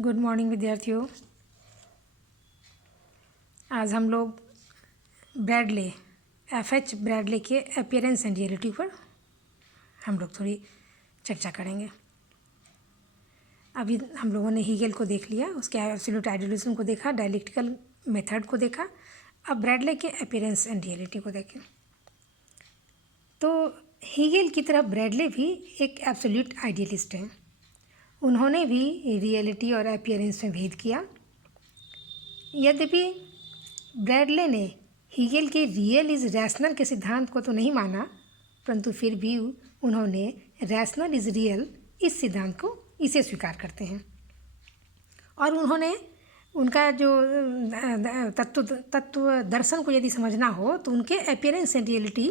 Good morning विद्यार्थियों। आज हम लोग ब्रैडले एफ.एच. ब्रैडले के अपीयरेंस एंड रियलिटी पर हम लोग थोड़ी चर्चा करेंगे। अभी हम लोगों ने हीगेल को देख लिया, उसके एब्सोल्यूट आइडियलिज्म को देखा, डायलेक्टिकल मेथड को देखा। अब ब्रैडले के अपीयरेंस एंड रियलिटी को देखें। तो हीगेल की तरह ब्रैडले भी एक एब्सोल्यूट आइडियलिस्ट हैं। उन्होंने भी रियलिटी और अपीयरेंस में भेद किया। यद्यपि ब्रैडले ने हीगेल के रियल इज़ रैशनल के सिद्धांत को तो नहीं माना, परंतु फिर भी उन्होंने रैशनल इज़ रियल इस सिद्धांत को इसे स्वीकार करते हैं। और उन्होंने उनका जो तत्व दर्शन को यदि समझना हो तो उनके अपीयरेंस एंड रियलिटी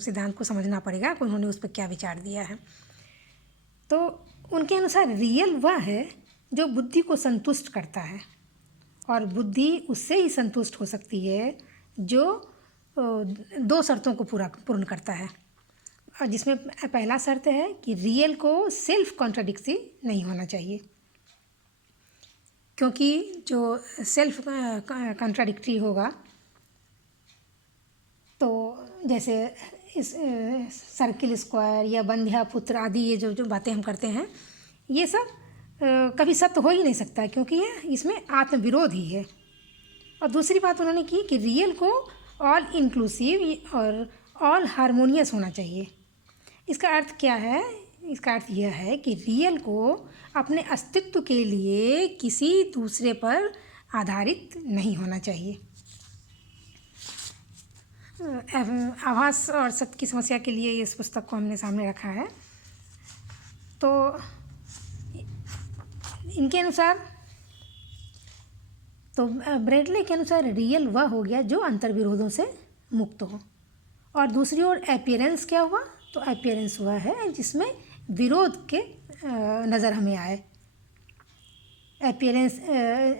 सिद्धांत को समझना पड़ेगा कि उन्होंने उस पर क्या विचार दिया है। तो उनके अनुसार रियल वह है जो बुद्धि को संतुष्ट करता है, और बुद्धि उससे ही संतुष्ट हो सकती है जो दो शर्तों को पूर्ण करता है। और जिसमें पहला शर्त है कि रियल को सेल्फ कॉन्ट्राडिक्टरी नहीं होना चाहिए, क्योंकि जो सेल्फ कॉन्ट्राडिक्टरी होगा तो जैसे इस सर्किल स्क्वायर या बंध्या पुत्र आदि ये जो बातें हम करते हैं, ये सब कभी सत्य हो ही नहीं सकता, क्योंकि ये इसमें आत्मविरोध ही है। और दूसरी बात उन्होंने की कि रियल को ऑल इंक्लूसिव और ऑल हारमोनियस होना चाहिए। इसका अर्थ क्या है? इसका अर्थ यह है कि रियल को अपने अस्तित्व के लिए किसी दूसरे पर आधारित नहीं होना चाहिए। आभास और सत्य की समस्या के लिए इस पुस्तक को हमने सामने रखा है। तो इनके अनुसार, तो ब्रैडले के अनुसार रियल वह हो गया जो अंतर्विरोधों से मुक्त हो। और दूसरी ओर अपीयरेंस क्या हुआ? तो अपीयरेंस वह है जिसमें विरोध के नज़र हमें आए। अपीयरेंस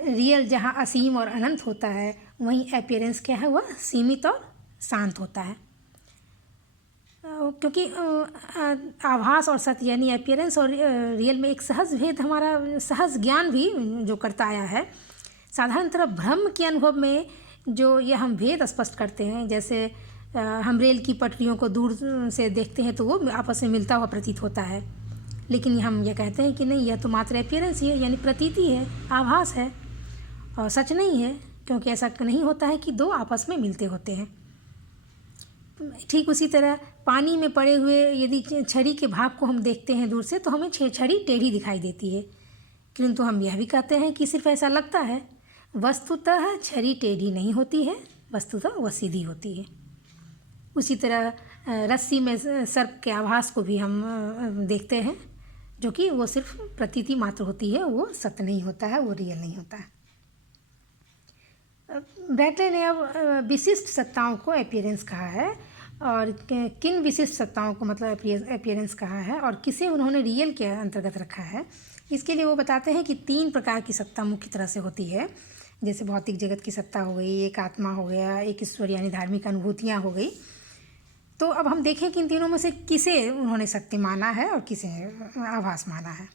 रियल जहाँ असीम और अनंत होता है, वहीं अपीयरेंस क्या है? वह सीमित और शांत होता है। क्योंकि आभास और सत्य यानी अपीयरेंस और रियल में एक सहज भेद हमारा सहज ज्ञान भी जो करता आया है। साधारणतः भ्रम के अनुभव में जो यह हम भेद स्पष्ट करते हैं, जैसे हम रेल की पटरियों को दूर से देखते हैं तो वो आपस में मिलता हुआ प्रतीत होता है, लेकिन हम यह कहते हैं कि नहीं, यह तो मात्र अपीयरेंस ही है, यानी प्रतीति है, आभास है, और सच नहीं है, क्योंकि ऐसा नहीं होता है कि दो आपस में मिलते होते हैं। ठीक उसी तरह पानी में पड़े हुए यदि छड़ी के भाग को हम देखते हैं दूर से तो हमें छड़ी टेढ़ी दिखाई देती है, किंतु हम यह भी कहते हैं कि सिर्फ ऐसा लगता है। वस्तुतः छड़ी टेढ़ी नहीं होती है, वस्तुतः वह सीधी होती है। उसी तरह रस्सी में सर्प के आभास को भी हम देखते हैं, जो कि वो सिर्फ प्रतीति मात्र होती है, वो सत्य नहीं होता है, वो रियल नहीं होता है। ब्रैडले ने अब विशिष्ट सत्ताओं को अपीयरेंस कहा है, और किन विशिष्ट सत्ताओं को मतलब अपीयरेंस कहा है, और किसे उन्होंने रियल के अंतर्गत रखा है। इसके लिए वो बताते हैं कि 3 प्रकार की सत्ता मुख्य तरह से होती है। जैसे भौतिक जगत की सत्ता हो गई, एक आत्मा हो गया, एक ईश्वर यानी धार्मिक अनुभूतियाँ हो गई। तो अब हम देखें कि इन तीनों में से किसे उन्होंने सत्य माना है और किसे आभास माना है।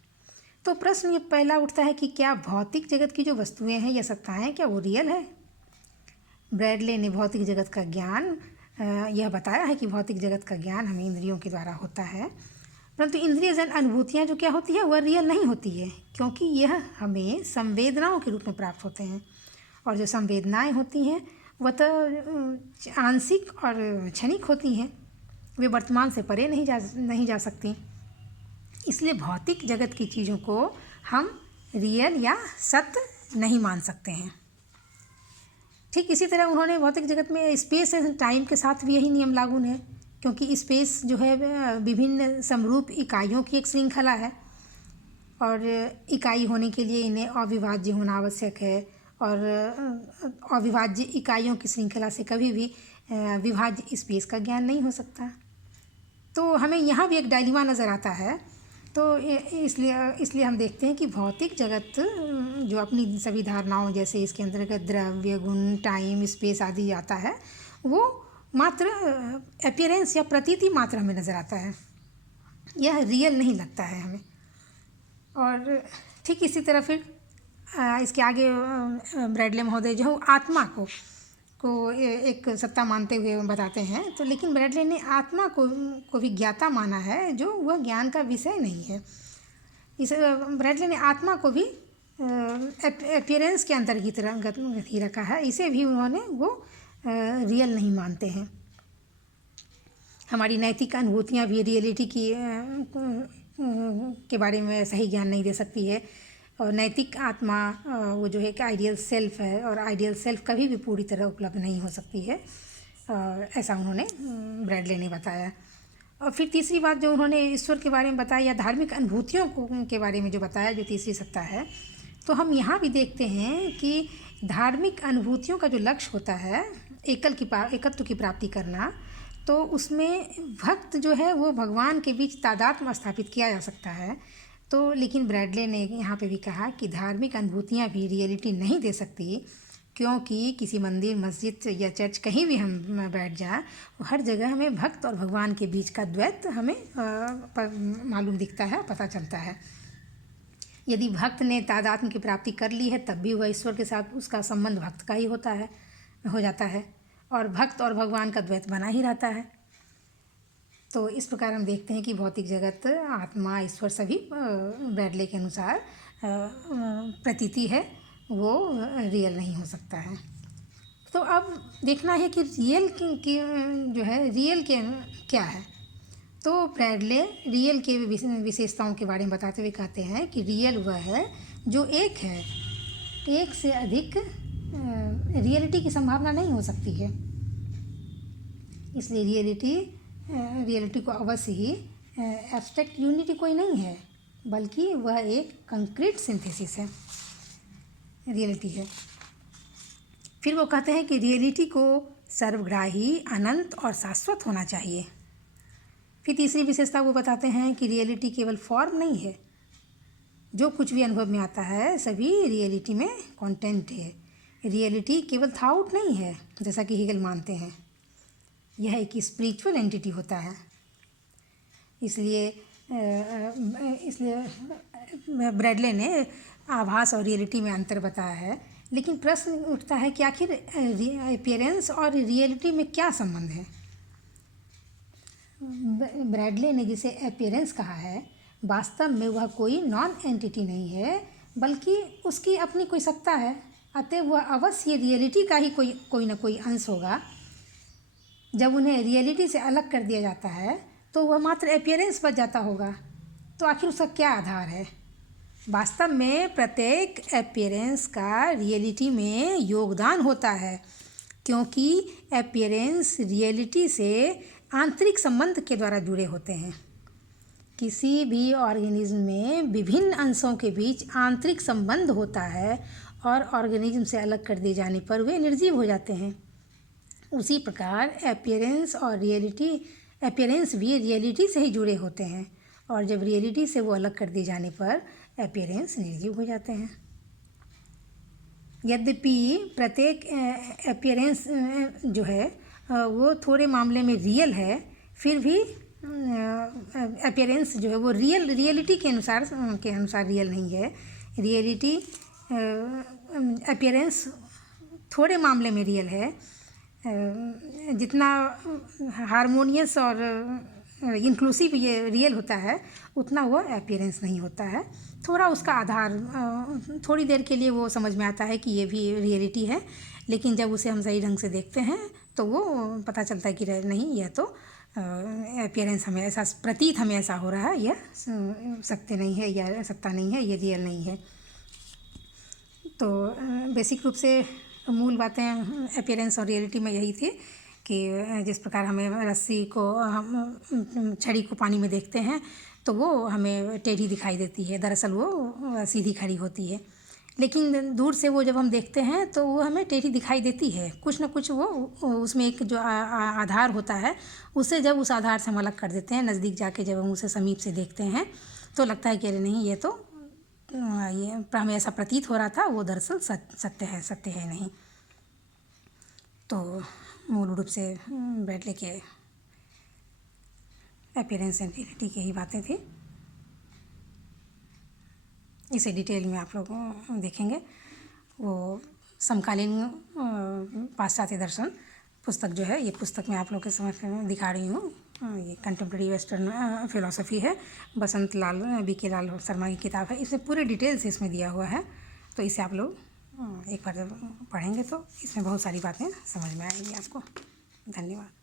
तो प्रश्न ये पहला उठता है कि क्या भौतिक जगत की जो वस्तुएं हैं या सत्ताएं हैं, क्या वो रियल है? ब्रैडले ने भौतिक जगत का ज्ञान यह बताया है कि भौतिक जगत का ज्ञान हमें इंद्रियों के द्वारा होता है, परंतु इंद्रियजन्य अनुभूतियाँ जो क्या होती है वह रियल नहीं होती है, क्योंकि यह हमें संवेदनाओं के रूप में प्राप्त होते हैं, और जो संवेदनाएं होती हैं वह तो आंशिक और क्षणिक होती हैं, वे वर्तमान से परे नहीं जा सकती। इसलिए भौतिक जगत की चीज़ों को हम रियल या सत्य नहीं मान सकते हैं। ठीक इसी तरह उन्होंने भौतिक जगत में स्पेस एंड टाइम के साथ भी यही नियम लागू है, क्योंकि स्पेस जो है विभिन्न समरूप इकाइयों की एक श्रृंखला है, और इकाई होने के लिए इन्हें अविभाज्य होना आवश्यक है, और अविभाज्य इकाइयों की श्रृंखला से कभी भी विभाज्य स्पेस का ज्ञान नहीं हो सकता। तो हमें यहाँ भी एक डायलिमा नज़र आता है। तो इसलिए हम देखते हैं कि भौतिक जगत जो अपनी सभी धारणाओं, जैसे इसके अंतर्गत द्रव्य, गुण, टाइम, स्पेस आदि आता है, वो मात्र अपीयरेंस या प्रतीति मात्र हमें नज़र आता है, यह रियल नहीं लगता है हमें। और ठीक इसी तरह फिर इसके आगे ब्रैडले महोदय जो है आत्मा को एक सत्ता मानते हुए बताते हैं। तो लेकिन ब्रैडले ने आत्मा को भी ज्ञाता माना है, जो वह ज्ञान का विषय नहीं है। इस ब्रैडले ने आत्मा को भी अपीयरेंस के अंतर्गत ही रखा है। इसे भी उन्होंने वो रियल नहीं मानते हैं। हमारी नैतिक अनुभूतियाँ भी रियलिटी के बारे में सही ज्ञान नहीं दे सकती है। और नैतिक आत्मा वो जो है एक आइडियल सेल्फ है, और आइडियल सेल्फ कभी भी पूरी तरह उपलब्ध नहीं हो सकती है। ऐसा उन्होंने ब्रैडले ने बताया। और फिर तीसरी बात जो उन्होंने ईश्वर के बारे में बताया या धार्मिक अनुभूतियों के बारे में जो बताया, जो तीसरी सत्ता है, तो हम यहाँ भी देखते हैं कि धार्मिक अनुभूतियों का जो लक्ष्य होता है एकत्व की प्राप्ति करना, तो उसमें भक्त जो है वो भगवान के बीच तादात्म्य स्थापित किया जा सकता है। तो लेकिन ब्रैडले ने यहाँ पे भी कहा कि धार्मिक अनुभूतियाँ भी रियलिटी नहीं दे सकती, क्योंकि किसी मंदिर, मस्जिद या चर्च कहीं भी हम बैठ जाए, हर जगह हमें भक्त और भगवान के बीच का द्वैत हमें मालूम दिखता है, पता चलता है। यदि भक्त ने तादात्म्य की प्राप्ति कर ली है, तब भी वह ईश्वर के साथ उसका संबंध भक्त का ही हो जाता है, और भक्त और भगवान का द्वैत बना ही रहता है। तो इस प्रकार हम देखते हैं कि भौतिक जगत, आत्मा, ईश्वर सभी ब्रैडले के अनुसार प्रतीति है, वो रियल नहीं हो सकता है। तो अब देखना है कि रियल की जो है रियल के क्या है। तो ब्रैडले रियल के विशेषताओं के बारे में बताते हुए कहते हैं कि रियल वह है जो एक है, एक से अधिक रियलिटी की संभावना नहीं हो सकती है। इसलिए रियलिटी को अवश्य ही एब्स्ट्रैक्ट यूनिटी कोई नहीं है, बल्कि वह एक कंक्रीट सिंथेसिस है, रियलिटी है। फिर वो कहते हैं कि रियलिटी को सर्वग्राही, अनंत और शाश्वत होना चाहिए। फिर तीसरी विशेषता वो बताते हैं कि रियलिटी केवल फॉर्म नहीं है, जो कुछ भी अनुभव में आता है सभी रियलिटी में कंटेंट है। रियलिटी केवल थॉट नहीं है, जैसा कि हेगल मानते हैं, यह एक स्पिरिचुअल एंटिटी होता है। इसलिए ब्रैडले ने आभास और रियलिटी में अंतर बताया है। लेकिन प्रश्न उठता है कि आखिर अपीयरेंस और रियलिटी में क्या संबंध है। ब्रैडले ने जिसे अपीयरेंस कहा है, वास्तव में वह कोई नॉन एंटिटी नहीं है, बल्कि उसकी अपनी कोई सत्ता है। अतः वह अवश्य रियलिटी का ही कोई ना कोई अंश होगा। जब उन्हें रियलिटी से अलग कर दिया जाता है तो वह मात्र अपीयरेंस बच जाता होगा। तो आखिर उसका क्या आधार है। वास्तव में प्रत्येक अपीयरेंस का रियलिटी में योगदान होता है, क्योंकि अपीयरेंस रियलिटी से आंतरिक संबंध के द्वारा जुड़े होते हैं। किसी भी ऑर्गेनिज्म में विभिन्न अंशों के बीच आंतरिक संबंध होता है, और ऑर्गेनिज्म से अलग कर दिए जाने पर वे निर्जीव हो जाते हैं। उसी प्रकार अपीयरेंस भी रियलिटी से ही जुड़े होते हैं, और जब रियलिटी से वो अलग कर दिए जाने पर अपीयरेंस निर्जीव हो जाते हैं। यद्यपि प्रत्येक अपीयरेंस जो है वो थोड़े मामले में रियल है, फिर भी अपीयरेंस जो है वो रियलिटी के अनुसार रियल नहीं है। रियलिटी अपीयरेंस थोड़े मामले में रियल है। जितना हारमोनियस और इंक्लूसिव ये रियल होता है, उतना वो अपीयरेंस नहीं होता है। थोड़ा उसका आधार थोड़ी देर के लिए वो समझ में आता है कि ये भी रियलिटी है, लेकिन जब उसे हम सही ढंग से देखते हैं तो वो पता चलता है कि नहीं, यह तो अपीयरेंस हमें ऐसा प्रतीत हमें ऐसा हो रहा है, यह सत्य नहीं है, यह सत्ता नहीं है, ये रियल नहीं है। तो बेसिक रूप से मूल बातें अपीयरेंस और रियलिटी में यही थी कि जिस प्रकार हमें रस्सी को, हम छड़ी को पानी में देखते हैं तो वो हमें टेढ़ी दिखाई देती है, दरअसल वो सीधी खड़ी होती है। लेकिन दूर से वो जब हम देखते हैं तो वो हमें टेढ़ी दिखाई देती है। कुछ ना कुछ वो उसमें एक जो आधार होता है, उसे जब उस आधार से हम अलग कर देते हैं, नज़दीक जाके जब हम उसे समीप से देखते हैं तो लगता है कि अरे नहीं, ये तो ये हमें ऐसा प्रतीत हो रहा था, वो दरअसल सत्य है नहीं। तो मूल रूप से ब्रैडले के अपीयरेंस एंड रियलिटी की ही बातें थी। इसे डिटेल में आप लोग देखेंगे। वो समकालीन पाश्चात्य दर्शन पुस्तक जो है, ये पुस्तक मैं आप लोग के समक्ष में दिखा रही हूँ। ये कंटेम्प्रेरी वेस्टर्न फिलॉसफी है, बसंत लाल BK लाल शर्मा की किताब है। इसमें पूरे डिटेल्स इसमें दिया हुआ है, तो इसे आप लोग एक बार जब पढ़ेंगे तो इसमें बहुत सारी बातें समझ में आएंगी आपको। धन्यवाद।